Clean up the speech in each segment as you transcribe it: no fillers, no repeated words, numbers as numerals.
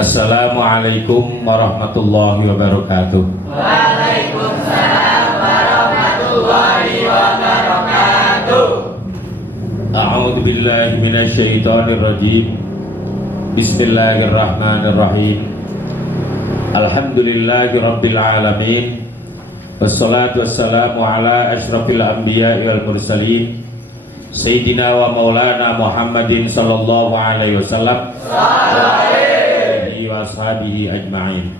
Assalamualaikum warahmatullahi wabarakatuh. Waalaikumsalam warahmatullahi wabarakatuh. A'udzu billahi minasyaitonir rajim. Bismillahirrahmanirrahim. Alhamdulillahi rabbil alamin. Wassalatu wassalamu ala asyrafil anbiya'i wal mursalin Sayyidina wa maulana Muhammadin sallallahu alaihi wasallam wa ashabihi ajma'in.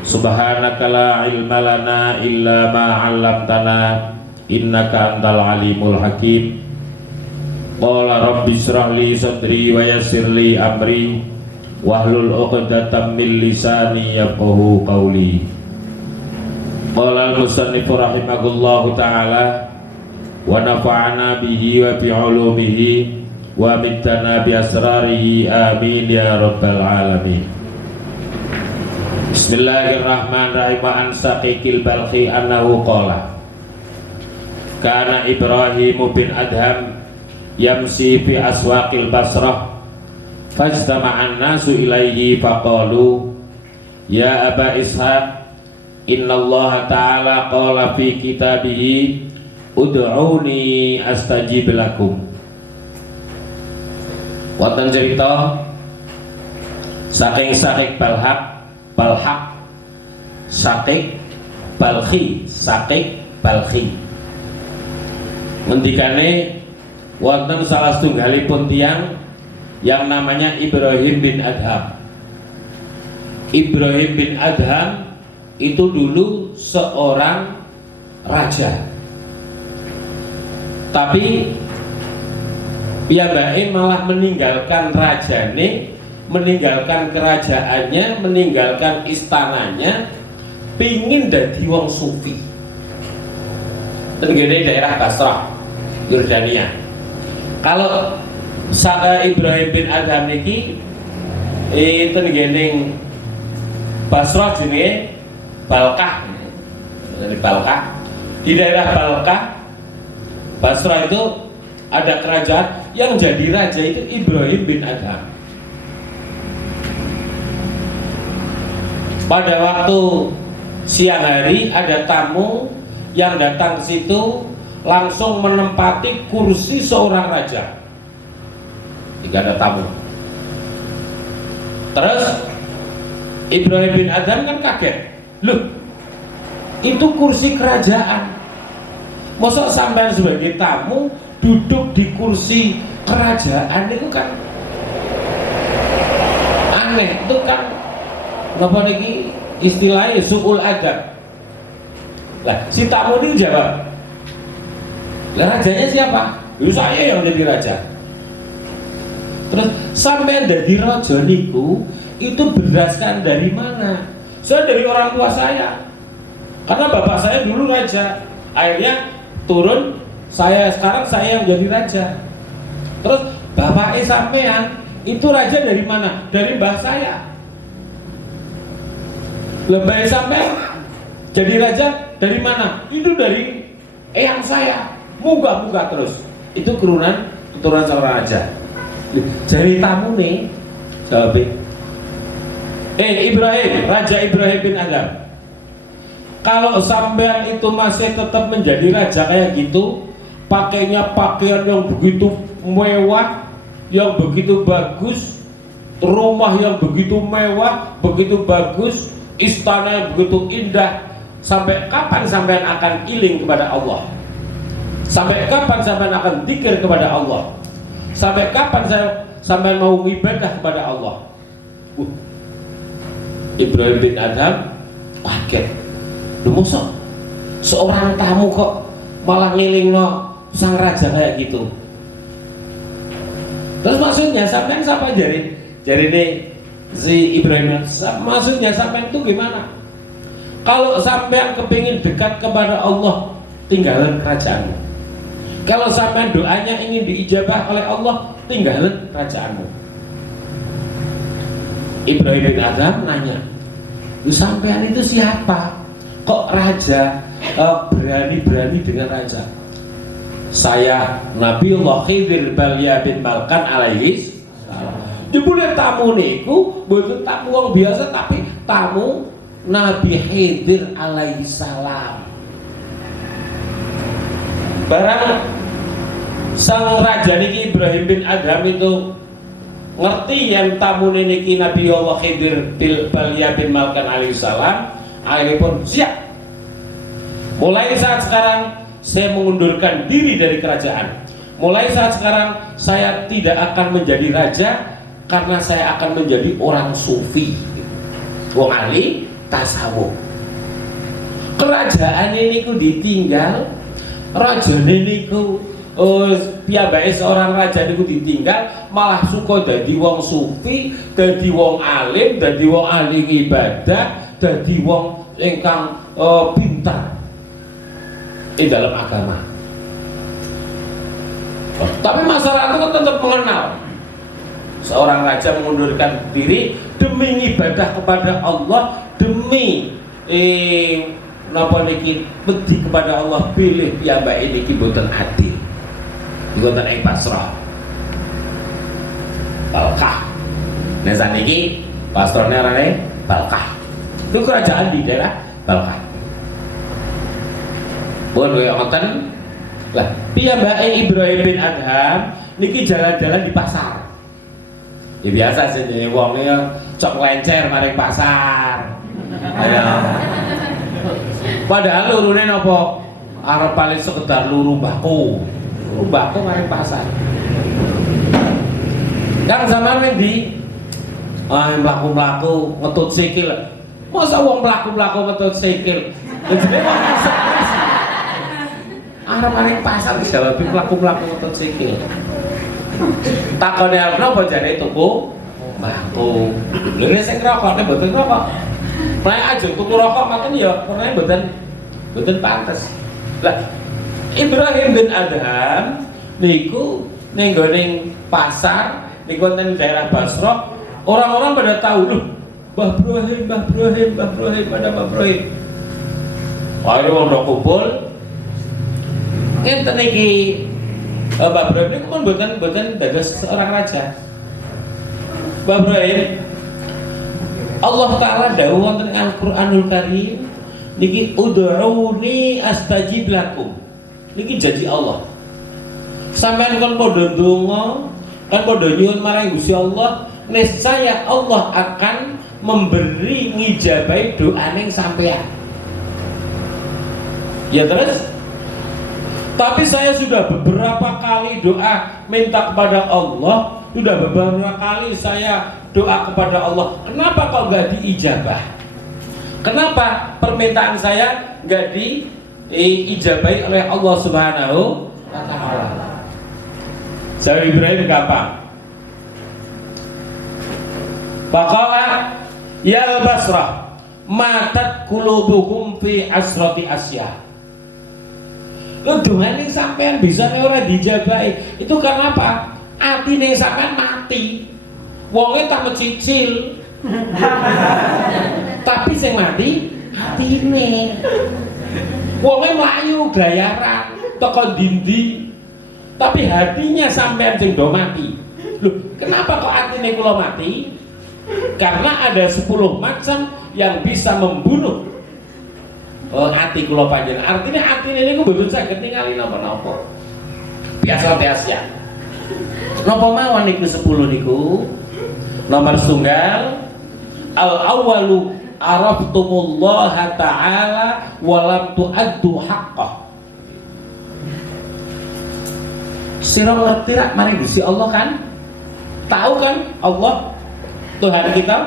Subhanaka la ilma lana illa ma 'allamtana innaka antal alimul hakim. Qala rabbi shrah li sadri wa yassir li amri wahlul 'uqdatam min lisani yafqahu qawli. Qala al-musannif rahimahullahu ta'ala wa nafa'ana bihi wa bi 'ulumihi wa mittana bi asrarihi amin ya rabbal alamin. Bismillahirrahmanirrahim. An Saqiqil Balkhi annahu qala kana Ibrahim bin Adham yamsi fi aswaqil Basrah fajtama'an nasu ilaihi faqalu ya Aba Ishaq innallaha ta'ala qala fi kitabihi ud'uni astajib lakum. Wonten cerita saking Saqiq Balhaq Saqiq Balkhi ngendikane wonten salah setunggalipun tiyang yang namanya Ibrahim bin Adham. Ibrahim bin Adham itu dulu seorang raja, tapi piyambake malah meninggalkan rajane, meninggalkan kerajaannya, meninggalkan istananya, pingin dadi wong sufi. Tenggene daerah Basrah, Yordania. Kalau saka Ibrahim bin Adham niki tenggene Basrah jenenge Balkah. Dari Balkah. Di daerah Balkah Basrah itu ada kerajaan yang jadi raja itu Ibrahim bin Adham. Pada waktu siang hari ada tamu yang datang ke situ langsung menempati kursi seorang raja. Jika ada tamu. Terus Ibrahim bin Adham kan kaget. Loh, itu kursi kerajaan. Masa sampean sebagai tamu duduk di kursi kerajaan itu kan aneh, itu kan ngapa niki istilahnya su'ul adab. Lah si tamu ini jawab, lah rajanya siapa? Ya saya yang jadi raja. Terus sampai dari raja niku itu berdasarkan dari mana? Saya dari orang tua saya, karena bapak saya dulu raja, akhirnya turun sekarang saya yang jadi raja. Terus bapak sampean itu raja dari mana? Dari mbah saya. Mbah sampean jadi raja dari mana? Itu dari eyang saya. Muga-muga terus. Itu keturunan seorang raja. Jadi tamu nih, jawab. Ibrahim, Raja Ibrahim bin Adham. Kalau sampean itu masih tetap menjadi raja kayak gitu, pakainya pakaian yang begitu mewah, yang begitu bagus, rumah yang begitu mewah, begitu bagus, istana yang begitu indah, sampai kapan sampean akan iling kepada Allah? Sampai kapan sampean akan dzikir kepada Allah? Sampai kapan sampean mau ibadah kepada Allah? Ibrahim bin Adham kaget. Loh, masa seorang tamu kok malah ngilingno sang raja kayak gitu? Terus maksudnya sampean siapa jadi nih si Ibrahim? Maksudnya sampean itu gimana? Kalau sampean kepingin dekat kepada Allah, tinggalin kerajaanmu. Kalau sampean doanya ingin diijabah oleh Allah, tinggalin kerajaanmu. Ibrahim bin Adham nanya, lu sampean itu siapa? Kok raja berani-berani dengan raja? Saya Nabiullah Khidir Balya bin Balkan alaihi Jebule tamu niku mboten tamu wong biasa tapi tamu Nabi Khidir alaihi salam. Barang sang raja niki Ibrahim bin Adham itu ngerti yang tamu niki Nabi Allah Khidir bil Baliyah bin Malkan alaihi salam, akhirnya pun siap. Mulai saat sekarang saya mengundurkan diri dari kerajaan. Mulai saat sekarang saya tidak akan menjadi raja karena saya akan menjadi orang sufi, wong ahli tasawuf. Kerajaan ini ku ditinggal, raja ini ku piyambake seorang raja niku ditinggal, malah suka dadi wong sufi, dadi wong alim, dadi wong ahli ibadah, dadi wong ingkang pintar di dalam agama. Tapi masyarakat itu tetap mengenal seorang raja mengundurkan diri demi ibadah kepada Allah, demi napa niki wedi kepada Allah, pilih piyambake niki boten adil. Boten ing Basra. Balkah. Nah saniki Basrane arane Balkah. Itu kerajaan di daerah Balkah. Pun kaya ngoten. Lah, piyambake Ibrahim bin Adham niki jalan-jalan di pasar. Ya biasa sih jenenge wong ya cok lencer maring pasar. Ayo. Padahal lurune napa? Arep paling sekedar luru mbahku. Luru mbahku maring pasar. Kang zaman ndi? Mlaku-mlaku ngetut sikil. Masa wong mlaku-mlaku ngetut sikil? Jenenge wong masak. Arep maring pasar dijawab mlaku-mlaku ngetut sikil. Takone arep napa jare tuku mbahku. Lha nek sing rokok nek mboten rokok. Nek aja tuku rokok maten ya karena mboten pantes. Lah Ibrahim bin Adham niku ning gone pasar niku wonten daerah Basra, orang-orang pada tahu lho, Mbah Ibrahim, pada Mbah Ibrahim. Ayo wong kumpul. Ngenten iki Mbah Ibrahim niku pun boten dados seorang raja. Mbah Ibrahim Allah Ta'ala dawuh wonten Al-Qur'anul Karim niki ud'uni astajib lakum. Niki janji Allah. Sampeyan kon padha ndonga, kan padha nyuwun marang Gusti Allah, niscaya Allah akan memberi ngijabahi doane sampeyan. Ya terus? Tapi saya sudah beberapa kali doa minta kepada Allah, sudah beberapa kali saya doa kepada Allah. Kenapa kok nggak diijabah? Kenapa permintaan saya nggak diijabahi oleh Allah Subhanahu wa Ta'ala? Jawab Ibrahim gampang. Faqala ya Basrah matat qulubukum fi asrati asya. Lho dongane sampean bisa ora dijabahi. Itu karena apa? Atine sampean mati. Wonge tak mecicil. Tapi sing mati atine. Wonge mlayu glayaran teko dindi. Tapi hatinya sampean sing do mati. Loh, kenapa kok atine kula mati? Karena ada 10 macam yang bisa membunuh hati kula panjenengan. Artinya atine niku mboten saged ningali napa-napa. Biasa-biasa. Napa mawon niku 10 niku? Nomor setunggal al-awwalu araftumullah ta'ala wa lam tu'addu haqqah. Sira ngerti rak mari Gusti Allah kan? Tahu kan Allah Tuhan kita?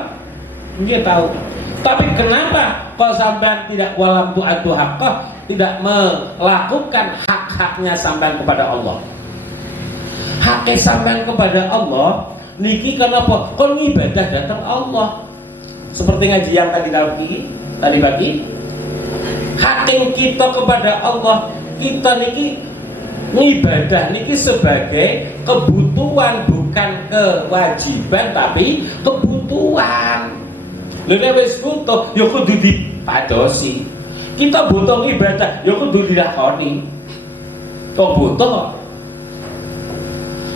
Dia tahu. Tapi kenapa kok sampean tidak walam tu'addu haqqah, tidak melakukan hak-haknya sampean kepada Allah? Haknya sampean kepada Allah niki kenapa? Kon ibadah datang Allah. Seperti ngaji yang tadi pagi. Haknya kita kepada Allah, kita niki ibadah niki sebagai kebutuhan, bukan kewajiban tapi kebutuhan. Lha wis butuh ya kudu dipadosi. Kita butuh ibadah ya kudu dilakoni. Kok butuh?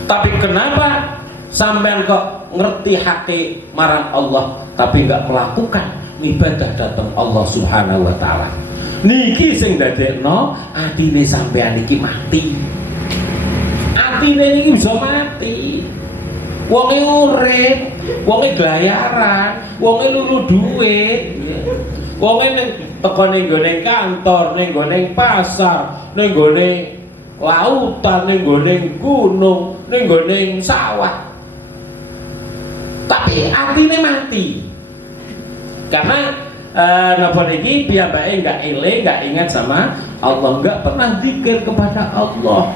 Tapi kenapa sampean kok ngerti hati marang Allah tapi nggak melakukan ibadah datang Allah Subhanahu wa taala. Niki sing dadekno atine sampean iki mati. Atine iki bisa mati. Wonge urip, wonge glayaran, wonge lulu duit. Wonge ning teko ning gone kantor, ning gone pasar, ning gone lautan, ning gone gunung, ning gone sawah. Tapi atine mati. Karena napa niki piyambake enggak eling, enggak ingat sama Allah, enggak pernah zikir kepada Allah.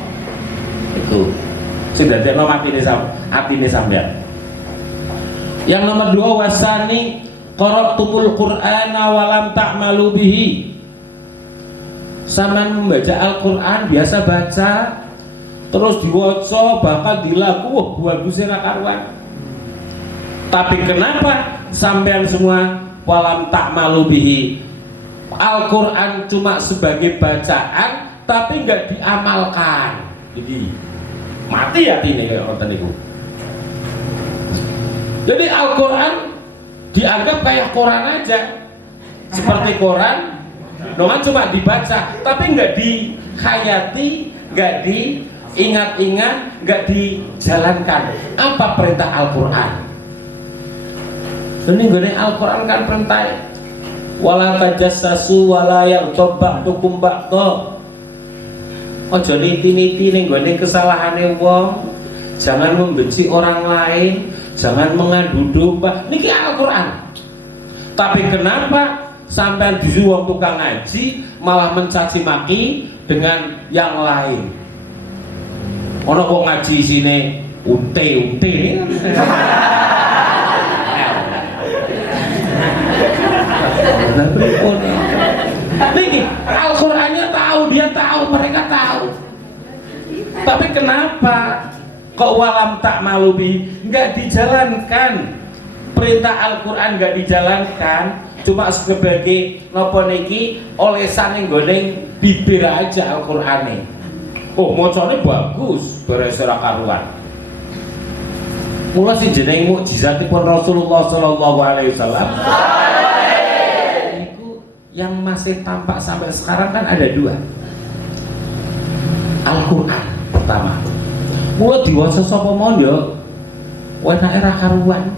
Itu sing dadekno atine sampeyan. Yang nomor 2 wasani qara'tumul Qur'ana wa lam ta'malu bihi. Sampeyan membaca Al-Qur'an, biasa baca terus diwaca bahkan dilaku bagus ra karuan. Tapi kenapa sampean semua walam ta'malu bihi? Al-Qur'an cuma sebagai bacaan tapi enggak diamalkan. Jadi mati hatine kaya ngoten niku. Jadi Al-Qur'an dianggap kayak Quran aja. Seperti Quran, dengan cuma dibaca tapi enggak dihayati, enggak diingat-ingat, enggak dijalankan. Apa perintah Al-Qur'an? Ini gone Al-Qur'an kan perintah wala tajassasu wala yaghtab ba'dukum ba'dha. Aja niti-niti ning gone kesalahane wong, jangan membenci orang lain, jangan mengadu domba. Niki Al-Qur'an. Tapi kenapa sampean disuruh wong tukang ngaji malah mencaci maki dengan yang lain? Ono wong ngaji sini unte-unte. Niki Al-Qur'annya tahu, dia tahu, mereka tahu. Tapi kenapa kok walam tak malubi nggak dijalankan? Perintah Al-Qur'an nggak dijalankan, cuma sebagai nopo niki olesan nggone bibir aja Al-Qur'ane. Oh, macane bagus, beres ora karuan. Mula sing jenenge mukjizatipun Rasulullah sallallahu alaihi wasallam yang masih tampak sampai sekarang kan ada 2. Al-Qur'an pertama. Mula diwaca sapa mon yo wenake ra karuan.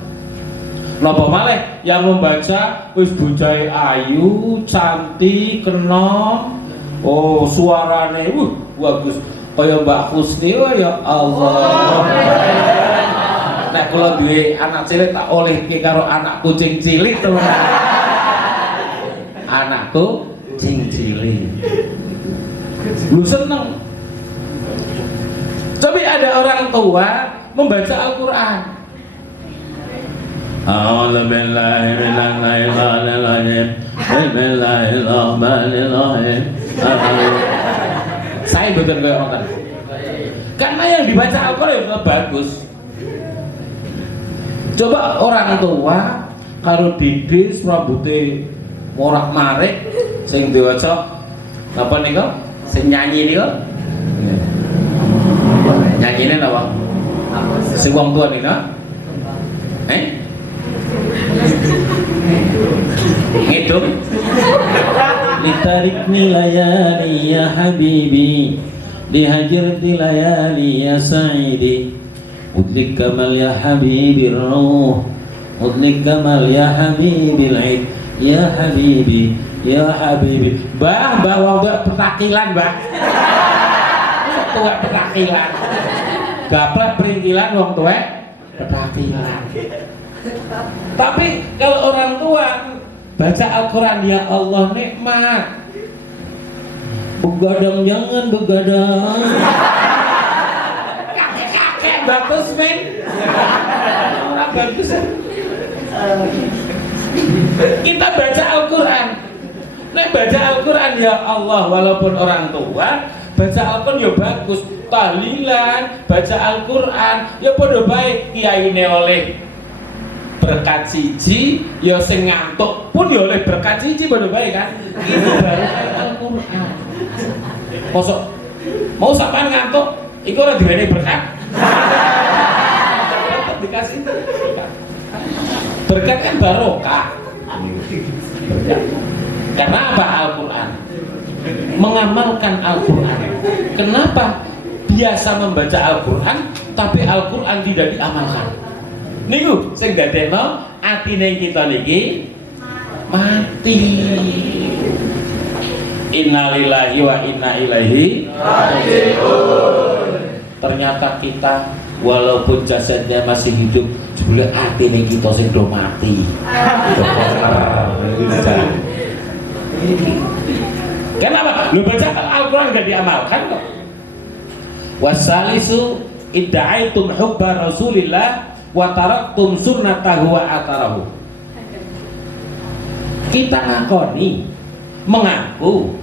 Napa malih yang membaca wis bocahe ayu, cantik, kenom. Oh, suarane bagus. Kaya Mbak Husni ya Allah. Nek kula duwe anak cilik tak olehke karo anak kucing cilik to. Anakku cilik. Lu seneng. Tapi ada orang tua membaca Al-Qur'an. A'udzu billahi minasy syaithanir rajim. Bismillahirrahmanirrahim. Saya betul kayak orang. Karena yang dibaca Al-Qur'an itu bagus. Coba orang tua karo didis rambute morak-marik sing diwaca apa niku? Sing nyanyi niku? Nyanyine napa? Sing wong tua niku? Ngitung? Litarikni layali ya habibi, dihajirti layali ya sa'idi, udlik kamal ya habibi ruh, udlik kamal ya habibi al-id, ya habibi, ya habibi. Bah wong tua petakilan, bah. Tua petakilan. Gaplak perintilan wong tua petakilan. Tapi kalau orang tua baca Al-Quran, ya Allah nikmat. Begadang jangan begadang. Kakek bagus men. Orang bagus. Kita baca Al-Quran. Nek baca Al-Quran ya Allah, walaupun orang tua baca Al-Quran ya bagus. Tahlilan, baca Al-Quran ya podo baik. Kiyaine oleh berkat siji, ya sing ngantuk pun ya oleh berkat siji podo baik kan. Itu baru Al-Quran. Mosok mau sampean ngantuk iku ora diwene berkat. dikasih berkat. Berkat kan barokah. Berkat. Karena apa? Al-Quran. Mengamalkan Al-Quran. Kenapa biasa membaca Al-Quran tapi Al-Quran tidak diamalkan? Niku sing dadekno atine kita niki mati. Innalillahi wa inna ilaihi raji'un. Ternyata kita walaupun jasadnya masih hidup, jebule atine kita sing do mati. Kenapa? Lu baca Al-Quran gak diamalkan kok. Wasalisu idda'aitum hubba Rasulillah wa taraktum sunnatahu wa atarahu. Kita ngakoni, mengaku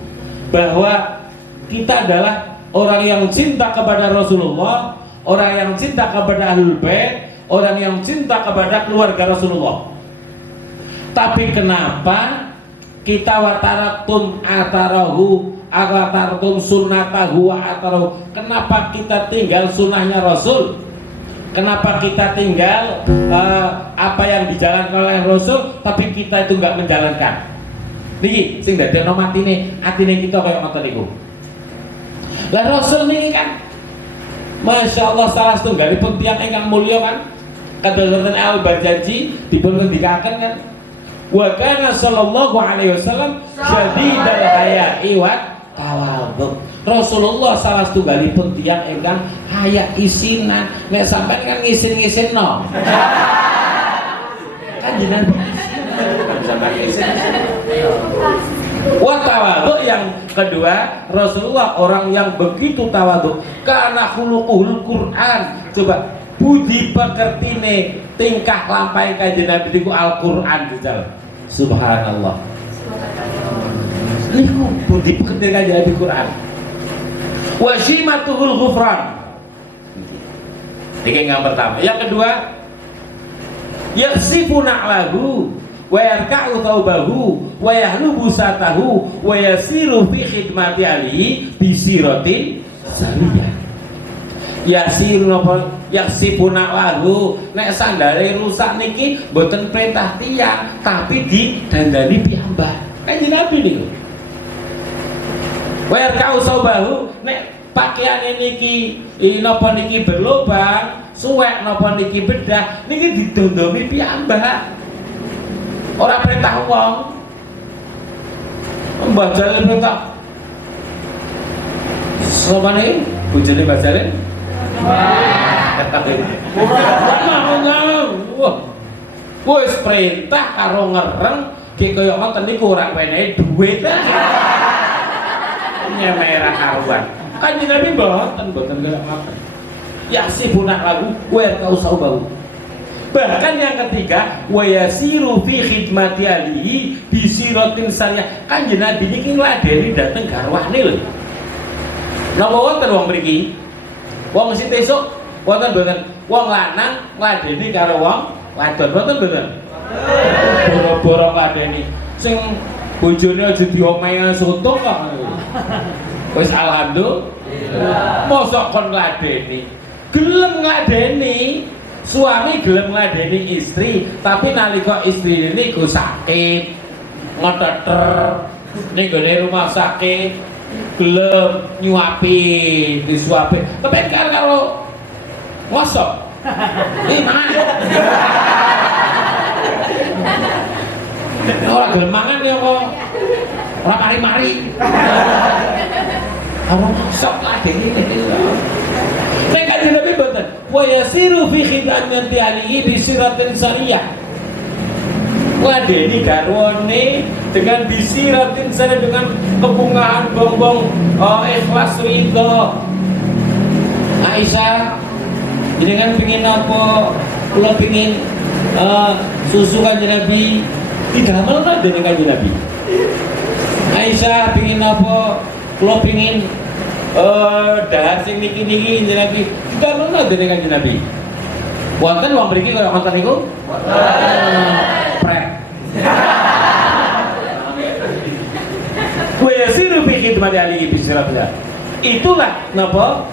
bahwa kita adalah orang yang cinta kepada Rasulullah, orang yang cinta kepada Ahlul Bait, orang yang cinta kepada keluarga Rasulullah. Tapi kenapa kita wataraktum atarahu, wataraktum sunnatahu wa atarahu? Kenapa kita tinggal sunnahnya Rasul? Kenapa kita tinggal apa yang dijalankan oleh Rasul, tapi kita itu nggak menjalankan? Niki, sing dadekno matine, atine kita kayak ngoten niku. Lah Rasul niki kan, masya Allah salah setunggalipun tiyang ingkang mulya kan, kadosten Al-Bajaji dipun ngendikaken kan, wa kana sallallahu alaihi wasallam syadidal haya'i wa tawadhu. Rasulullah salah setunggalipun tiyang ingkang haya isinan. Nek sampean kan ngisin-ngisinno. Kan jenengan sampean ngisin. Wa tawadhu, yang kedua, Rasulullah orang yang begitu tawadhu. Kana khuluquhul Quran. Coba budi pekertine, tingkah lampahe Kanjeng Nabi niku Al-Qur'an dijal. Subhanallah. Niku budi pekertine Kanjeng Nabi Quran. Wasimatuhul ghufran. Ini yang pertama. Yang kedua, yaksifu na'lahu wa yarka'u thawbahu wa yahlubu satahu wa yasiru fi khidmati alihi bisiratin sariyah. Yasiru napa? Yaksifu na'lahu. Nek sandale rusak niki mboten perintah tiyang, tapi didandani piyambak. Kanjeng Nabi niku. Wa yarka'u thawbahu, nek pakaian niki napa niki berlubang, suwek napa niki bedah, niki didondomi piyambak. Ora perintah wong. Mbah Jalil perintah. Somane bojone Mbah Jalil. Wah. Wis perintah karo ngereng ki kaya ngoten niku ora wenehi dhuwit. Merah karuan. Kanjeng Nabi mboten gelem apa. Yasibuna lagu wa kau saubahu. Bahkan yang ketiga, wa yasiru fi khidmati alihi bisiratin sariyah. Kanjeng Nabi niki ngladeni dateng garwane lho. Napa wonten wong mriki? Wong mesti esuk wonten mboten? Wong lanang ngladeni karo wong wadon wonten mboten? Boro-boro ngladeni. Sing bojone aja diomehi soto kok. Wis alhamdulillah. Mosok kon ngladeni. Gelem ngladeni. Suami gelem ngladeni istri, tapi nalika istri niku sakit, ngoteter ning gone rumah sakit, gelem nyuapi, disuapi. Tapi karo ngosok. Ih, mangan. Ora gelem mangan ya kok. Ora mari-mari. Ora ngosok ngladeni. Nek Kanjeng Nabi mboten, wa yasiru fi khidmati alihi bisiratin sariyah. Ngladeni garwane dengan bisiratin sariyah, dengan kebungaan bongbong ikhlas ridho. Aisyah, jenengan pengin apa? Kula pengin susu Kanjeng Nabi, didamel ta dening Kanjeng Nabi. Aisyah pengin apa? Kula pengin dahar sing niki-niki Kanjeng Nabi, juga mana dening Kanjeng Nabi. Wonten wong mriki kaya ngoten niku? Wonten. Prek. Wa yasiru fi khidmati alihi bisiratillah. Itulah napa?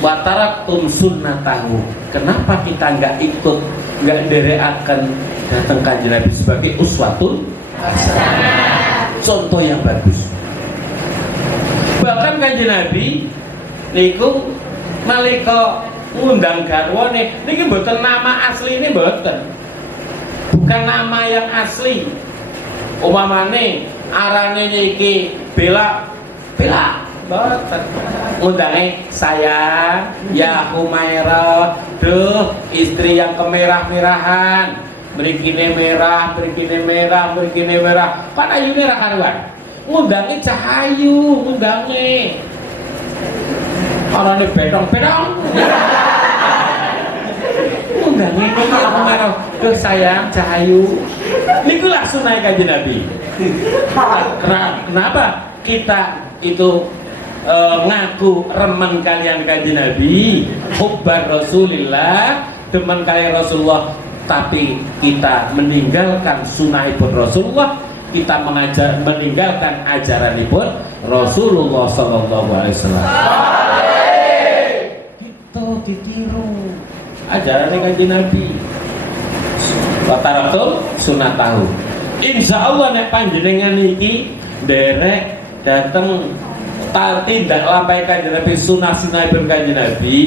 wa taraktum sunnatahu. Kenapa kita nggak ikut, nggak dereakan datang kanjeng Nabi sebagai uswatun hasanah, contoh yang bagus. Bahkan kanjeng Nabi niku nalika ngundang garwane niki mboten nama asli ini, mboten, bukan nama yang asli. Umpamane arane niki Bella mboten, ngundange sayang ya Humairah, duh istri yang kemerah-merahan, mrikine merah, kan ayune ra karuan. Ngundange Cahayu, ngundange orane bedong-bedong. Ngundange aku marah, duh sayang Cahayu. Niku lah sunah kanjeng Nabi. Kenapa kita itu ngaku remen kalian kanjeng Nabi, hubbar Rasulillah, demen kalian Rasulullah, tapi kita meninggalkan sunahipun Rasulullah, kita meninggalkan ajaranipun Rasulullah sallallahu alaihi wasallam. Itu ditiru ajaran kanjeng Nabi. Wataratul sunnatahu. Insyaallah nek panjenengan iki derek dateng tindak lampahi kanjeng Nabi, sunah-sunahipun kanjeng Nabi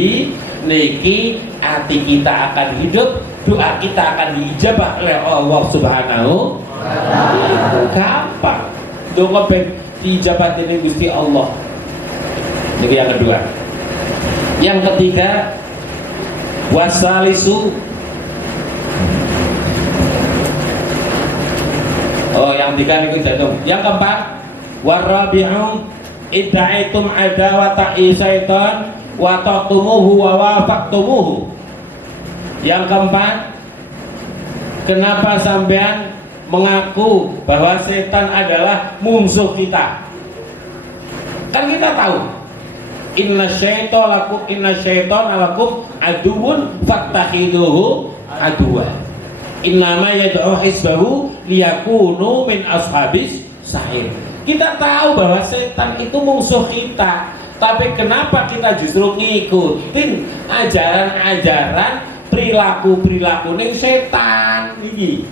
niki, hati kita akan hidup, doa kita akan diijabah oleh Allah Subhanahu wa taala. Gampang donga ben diijabah dening Gusti Allah. Niki yang kedua. Yang ketiga, wasalisu. Oh, yang tiga niku jatuh. Yang keempat, warabi'um idda'aitum adawata isaitan wa taqtumuhu wa wafaqtumuhu. Yang keempat, kenapa sampean mengaku bahwa setan adalah musuh kita? Kan kita tahu inna syaitan lakum aduun fattakhiduhu aduwa. Innama yad'u hisbahu liyakunu min ashabis sa'ir. Kita tahu bahwa setan itu musuh kita, tapi kenapa kita justru ngikutin ajaran-ajaran perilaku ning setan iki?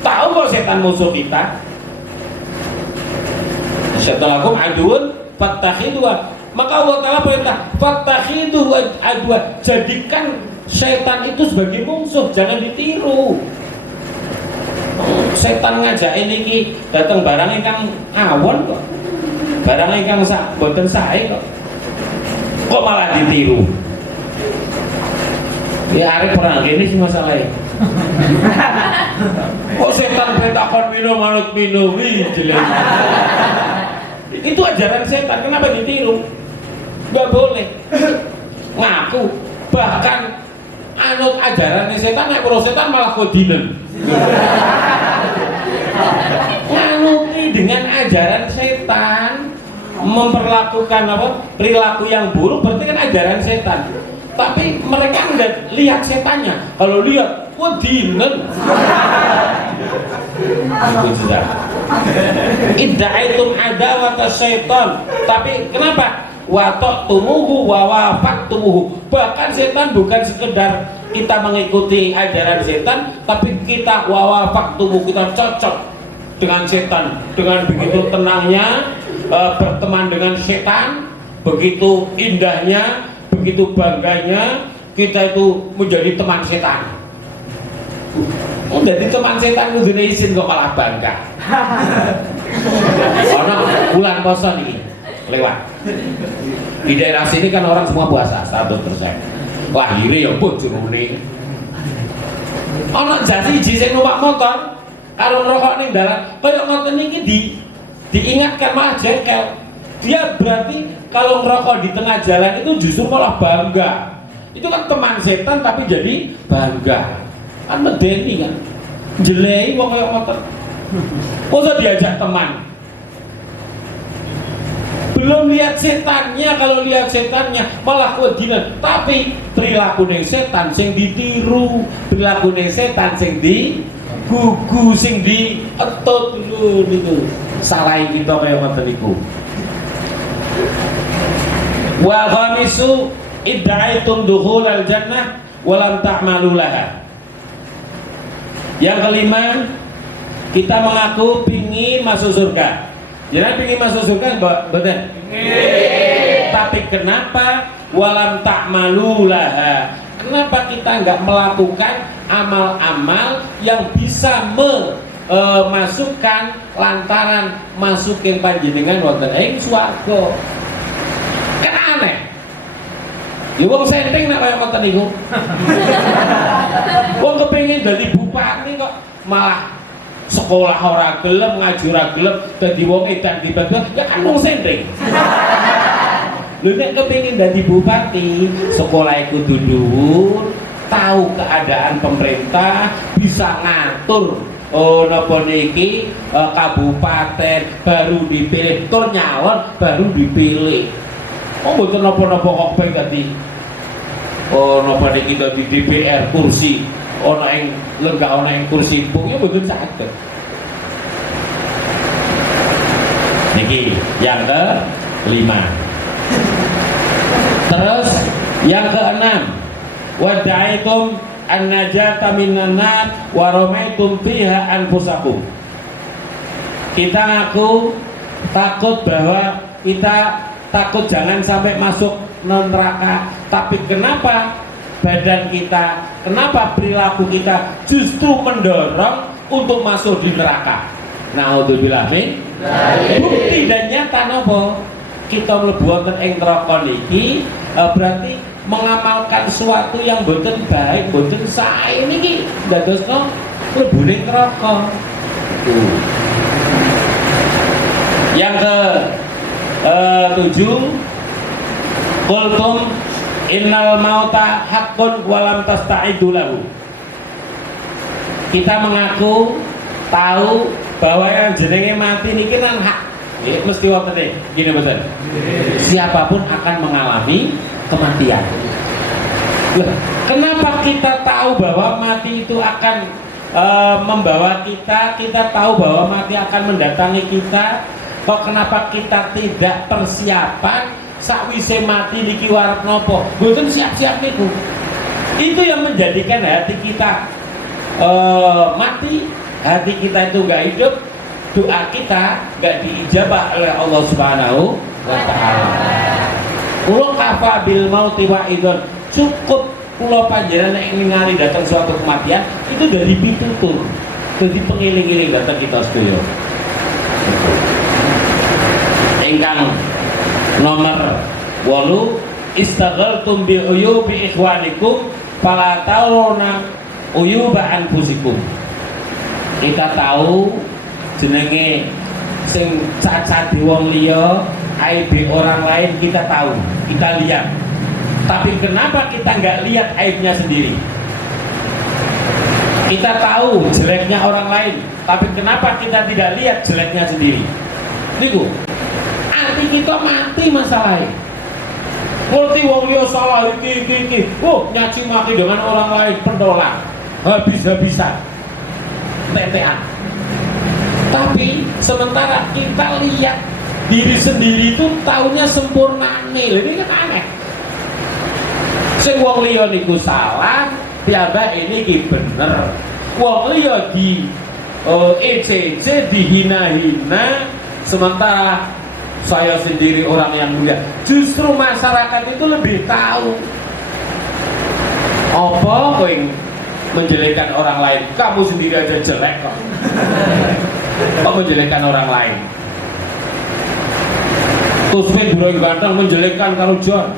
Tahu kok setan musuh kita. Syaitan aduun fattakhiduhu. Maka Allah Ta'ala perintah fattakhiduhu aduan, jadikan setan itu sebagai musuh, jangan ditiru. Setan ngajak ini datang barang ingkang awon kok, barang ingkang boten sae kok malah ditiru. Ya arep perang ini sih masalahnya. Kok setan perintahkan minum manut minum jelek. Itu ajaran setan, kenapa ditiru? Gak boleh ngaku, bahkan anut ajaran setan, nek pro setan malah kodinen. Nganuti dengan ajaran setan, memperlakukan perilaku yang buruk, berarti kan ajaran setan. Tapi mereka enggak lihat setannya. Kalau lihat, kodinen. Idda'aitum adawata syaitan. Tapi kenapa? Wa taqtumuhu wa wafaqtumuhu. Bahkan setan bukan sekedar kita mengikuti ajaran setan, tapi kita wa wafaqtumuhu, kita cocok dengan setan. Dengan begitu tenangnya berteman dengan setan, begitu indahnya, begitu bangganya kita itu menjadi teman setan. Jadi teman setan kudu izin kok malah bangga. Ono bulan puasa nih lewat. Di daerah sini kan orang semua puasa 100%. Lahire ya bojone. Ono janji sing numpak motor karo ngerokok ning dalan, kaya ngoten iki diingatkan malah jengkel. Dia berarti kalau ngerokok di tengah jalan itu justru malah bangga. Itu kan teman setan tapi jadi bangga. Kan medeni kan. Jelei wong kaya ngoten. Masa diajak teman? Belum lihat setannya, kalau lihat setannya malah kewedinan. Tapi perilaku setan sing ditiru, perilaku setan sing digugu, sing dietut niku. Salah kita kaya ngoten niku. Wal khamisu idda'aitum dukhulal jannah wa lam ta'malu laha. Yang kelima, kita mengaku pingin masuk surga. Jangan pingin masuk surga, betul? Tapi kenapa walam ta'malu laha? Kenapa kita nggak melakukan amal-amal yang bisa memasukkan lantaran masukin panjenengan wonten ing swarga? Kan aneh. Ya wong senteng nek kaya ngoten niku. Wong kepengin dadi bupati kok malah sekolah ora gelem, ngaji ora gelem, dadi wong edan tiba-tiba ya kan wong senteng. Lho nek kepengin dadi bupati, sekolah kudu dhuwur, tahu keadaan pemerintah, bisa ngatur napa niki kabupaten baru dipilih, tur nyalon baru dipilih. Oh mboten napa-napa kok pengen dadi napa niki dadi DPR kursi ana ing lenggah ana ing kursi bung ya mboten saged. Niki yang ke-5. Terus yang ke-6, wada'aitum an-najata minan nar wa ramaitum fiha anfusakum. Kita ngaku takut bahwa kita takut jangan sampai masuk neraka, tapi kenapa badan kita, kenapa perilaku kita justru mendorong untuk masuk di neraka? Naudzubillah min. Bukti dan nyata nopo kita mlebu wonten ing neraka niki berarti mengamalkan sesuatu yang boten baik, boten sae niki dadosno mlebu ning neraka. Yang ke-7, qultum innal mauta haqqun wa lam tasta'idu lahu. Kita mengaku tahu bahwa yang jenenge mati niki kan hak. Ya, mesti wonten iki. Gini betul. Siapapun akan mengalami kematian. Loh, kenapa kita tahu bahwa mati itu akan membawa kita, kita tahu bahwa mati akan mendatangi kita, kok kenapa kita tidak persiapan sakwise mati niki warep nopo? Mboten siap-siap niku. Itu yang menjadikan hati kita mati, hati kita itu enggak hidup, doa kita enggak diijabah oleh Allah Subhanahu wa taala. Kula kafa bil mauti wa idon, cukup kula panjenengan nek ningali datang suatu kematian itu dari pitutur, dari pengiling-iling datang kita sedaya. Ingkang nomor 8, istaghaltum bi uyubi ikhwanikum fala tarawna uyuba anfusikum. Kita tahu jenenge sing cacat di wong liya, aib orang lain kita tahu, kita lihat. Tapi kenapa kita nggak lihat aibnya sendiri? Kita tahu jeleknya orang lain, tapi kenapa kita tidak lihat jeleknya sendiri? Niku, arti kita mati masalahnya. Ngerti wong liya salah iki. Oh, nyaci maki dengan orang lain, pendolan, habis-habisan, tetean. Tapi sementara kita lihat diri sendiri itu taunya sempurna nih, ini kan aneh. Sing wong liya niku salah, piyambak ini ki bener. Wong liya di ECC dihina-hina, sementara saya sendiri orang yang mulia. Justru masyarakat itu lebih tahu. Apa kowe menjelekkan orang lain? Kamu sendiri aja jelek kok. Kok menjelekkan orang lain? Tusmin burung ganteng menjelekkan kalau John.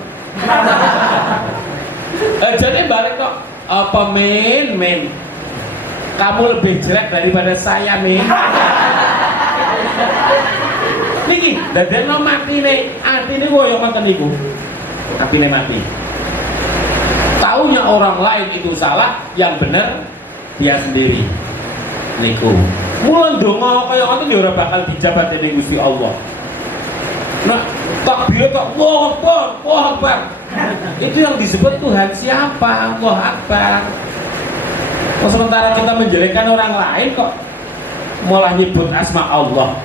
Jadi balik kok, apa men? Kamu lebih jelek daripada saya, men. Niki, dadekno mati nih, artine koyo ngoten niku. Artine mati. Taunya orang lain itu salah, yang benar dia sendiri. Niku. Mula ndonga kaya ngoten ya ora bakal dijabat dening Gusti Allah. Nah, takbir kok Allahu Akbar. Itu yang disebut Tuhan siapa? Allahu Akbar. Kok sementara kita menjelekkan orang lain kok malah nyebut asma Allah.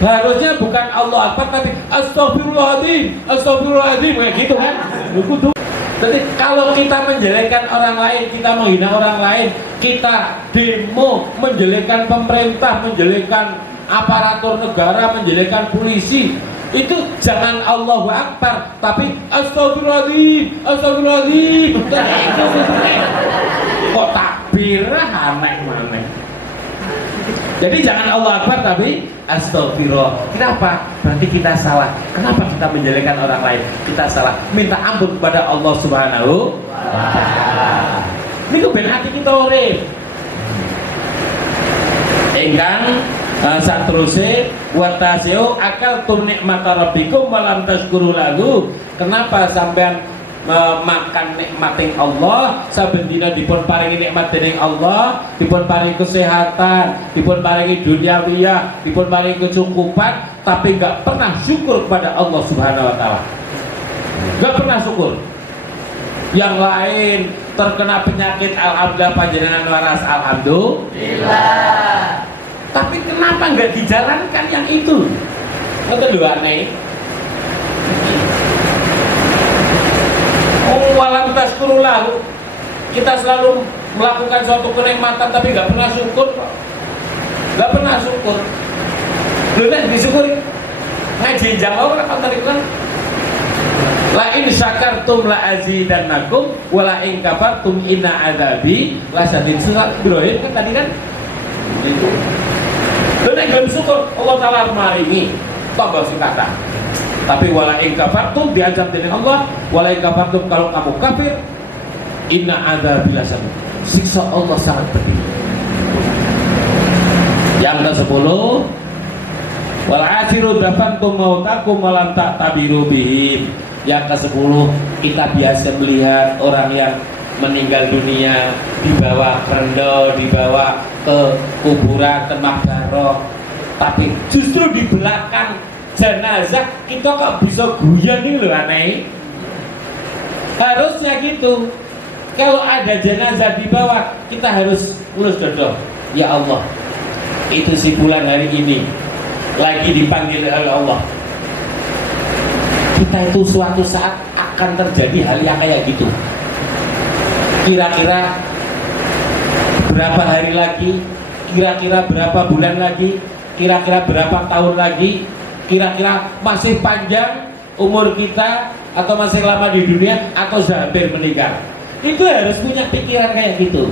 Harusnya bukan Allah Akbar tapi astagfirullahaladzim, astagfirullahaladzim kayak gitu kan. Jadi kalau kita menjelekkan orang lain, kita menghina orang lain, kita demo menjelekkan pemerintah, menjelekkan aparatur negara, menjelekkan polisi, itu jangan Allahu Akbar tapi astagfirullahaladzim, astagfirullahaladzim. Kok takbir aneh-aneh. Jadi jangan Allah Akbar tapi astagfirullah. Kenapa? Berarti kita salah. Kenapa kita menjelekkan orang lain? Kita salah. Minta ampun kepada Allah Subhanahu wa taala. Niku ben ati kita urip. Ingkang sateruse wa tasyu akal tu nikmata rabbikum malam tashkuru lahu. Kenapa sampean makan nikmating Allah, saben dina dipun paringi nikmat dening Allah, dipun paringi kesehatan, dipun paringi duniawiyah, dipun paringi kecukupan, tapi nggak pernah syukur kepada Allah Subhanahu wa taala. Nggak pernah syukur. Yang lain terkena penyakit, alhamdulillah panjenengan waras, alhamdulillah. Tapi kenapa nggak dijalankan yang itu? Itu dua aneh. Walam tashkurullah, kita selalu melakukan suatu kenikmatan tapi nggak pernah syukur, nggak pernah syukur. Belum kan disyukuri ngaji jamaah kan tadi kan la in syakartum la azidannakum wa la in kafartum inna adzabi lasyadid. Surat Ibrahim kan tadi kan itu. Belum belum syukur Allah taala maringi tambah kata. Tapi wala in kafartum diancam dengan Allah, wala in kafartum kalau kamu kafir, inna adzabi lasyadid. Siksa Allah sangat pedih. Yang ke-10, wal akhiru dafantum mautakum walam ta'tabiru bihim. Yang ke-10, kita biasa melihat orang yang meninggal dunia dibawa kerendo, dibawa ke kuburan, ke makbaro, tapi justru di belakang jenazah kita kok bisa guyon nih loh, aneh. Harusnya gitu. Kalau ada jenazah di bawah, kita harus mulus dodol. Ya Allah, itu si bulan hari ini lagi dipanggil oleh Allah. Kita itu suatu saat akan terjadi hal yang kayak gitu. Kira-kira berapa hari lagi? Kira-kira berapa bulan lagi? Kira-kira berapa tahun lagi? Kira-kira masih panjang umur kita atau masih lama di dunia atau sudah hampir meninggal? Itu harus punya pikiran kayak gitu.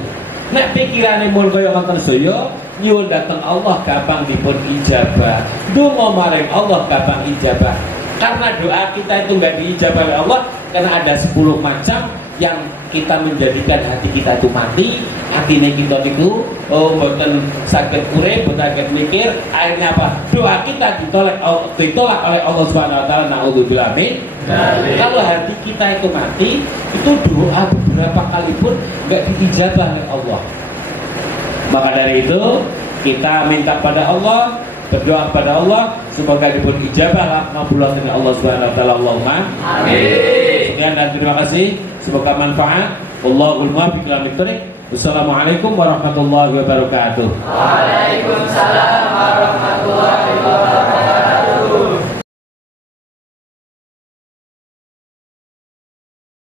Nek pikirane mun kaya ngoten saya, nyuwun dateng Allah gampang dipun ijabah. Donga maring Allah gampang ijabah. Karena doa kita itu enggak diijabah oleh Allah karena ada 10 macam yang kita menjadikan hati kita itu mati, hatinya kita itu mboten saged urip, mboten saged mikir, akhirnya apa? Doa kita ditolak oleh Allah Subhanahu wa taala. Naudzubillah min. Kalau hati kita itu mati, itu doa beberapa kali pun enggak diijabah oleh Allah. Maka dari itu kita minta pada Allah, berdoa kepada Allah semoga diberi ijabah makbulah dari Allah Subhanahu wa taala. Allahumma amin. Sekian dan terima kasih. Semoga manfaat. Wallahul muwaffiq ila aqwamit. Wassalamualaikum warahmatullahi wabarakatuh. Waalaikumsalam warahmatullahi wabarakatuh.